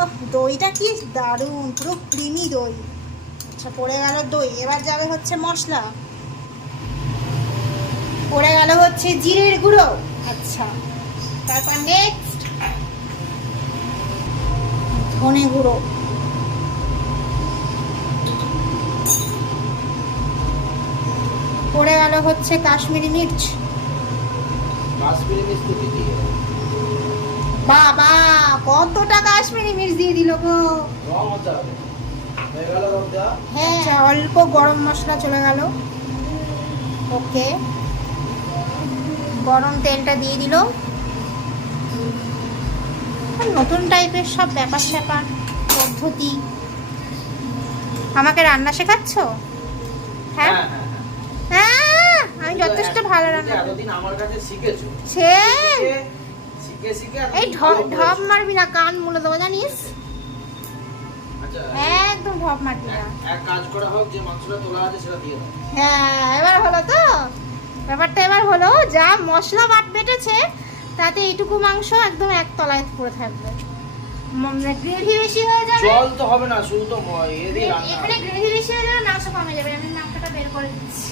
ওহ, দইটা কি দারুণ, পুরো ক্রিমি দই। আচ্ছা, পড়ে গেল দই। এবার যাবে হচ্ছে মশলা, পড়ে গেল হচ্ছে জিরের গুঁড়ো। আচ্ছা, তারপর নেক্সট ধনে গুঁড়ো, পড়ে গেল হচ্ছে কাশ্মীরি মির্চ। কাশ্মীরি মির্চ তো দিতেই হবে। বাবা, কতটা কাশ্মীরি মির্চ দিয়ে দিল গো। রং হতে হবে। হয়ে গেল রং দেওয়া? হ্যাঁ। আচ্ছা, অল্প গরম মশলা চলে গেল। ওকে, গরম তেলটা দিয়ে দিল। নতুন টাইপের সব ব্যাপার স্যাপার পদ্ধতি। আমাকে রান্না শেখাচ্ছ? হ্যাঁ, হ্যাঁ হ্যাঁ হ্যাঁ। হ্যাঁ, আমি যথেষ্ট ভালো তুমি তো রান্না করি। এতদিন আমার কাছে শিখেছো। সে শিখে শিখে এই ঢপ মারবি না, কান মুলে দেবো জানিস। আচ্ছা, একদম ঢপ মারবি না। এক কাজ করা হোক, যে মাংসটা তোলা আছে সেটা দিয়ে দাও। হ্যাঁ, এবার হলো তো ব্যাপারটা। এবার হলো, যা মশলা বেটেছে তাতে এইটুকু মাংস একদম এক তলায় পড়ে থাকবে। গ্রেভি বেশি হয়ে যাবে। জল তো হবে না, শুধু তো এ দিয়ে রান্না। এখানে গ্রেভি বেশি হয়ে যাবে, মাংস কমে যাবে। আমি মাংসটা বের করে দিচ্ছি।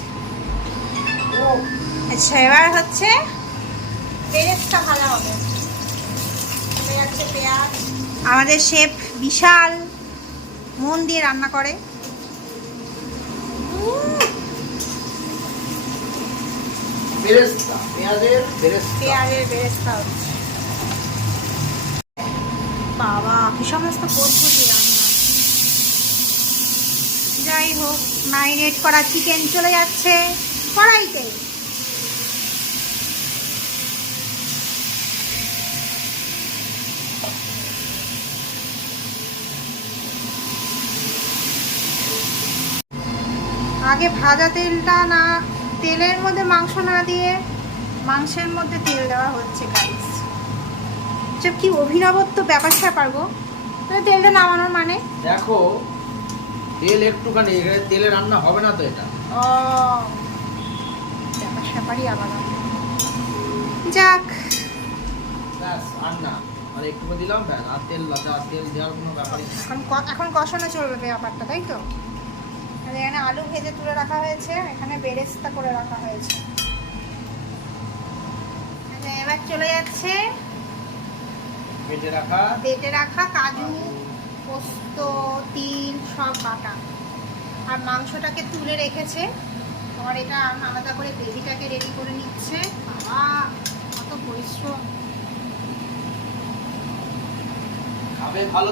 আচ্ছা, এবার হচ্ছে পেঁয়াজটা ভালো হবে। চলে যাচ্ছে পেঁয়াজ। আমাদের শেফ বিশাল মন দিয়ে রান্না করে। বেরেস্তা, পেঁয়াজের বেরেস্তা। পেঁয়াজের বেরেস্তা হচ্ছে। বাবা, কি সমস্ত পদ্ধতি রান্না। যাই হোক, ম্যারিনেট করা চিকেন চলে যাচ্ছে কড়াইতে। আগে ভাজা তেলটা না, তেলের মধ্যে মাংস না দিয়ে মাংসের মধ্যে তেল দেওয়া হচ্ছে গাইস। সব কি অভিনবত্ব ব্যাপার স্যাপার গো। তেলটা নামানোর মানে দেখো, তেল একটুখানি, এখানে তেলে রান্না হবে না তো এটা। ও, ব্যাপার স্যাপারই আলাদা। যাক, ব্যাস, আর না, আর একটু দিলাম ব্যাস। আর তেল দেওয়ার কোনো ব্যাপারই নেই। এখন কষানো চলবে ব্যাপারটা, তাই তো। আর এখানে আলু ভেজে তুলে রাখা হয়েছে, এখানে বেরেস্তা করে রাখা হয়েছে। আচ্ছা, এবার চলে যাচ্ছে বেটে রাখা কাজু, পোস্ত, তিল সব বাটা। আর মাংসটাকে তুলে রেখেছে, আর এটা আলাদা করে গ্রেভিটাকে রেডি করে নিচ্ছে। বাবা, কত পরিশ্রম। খাবে ভালো।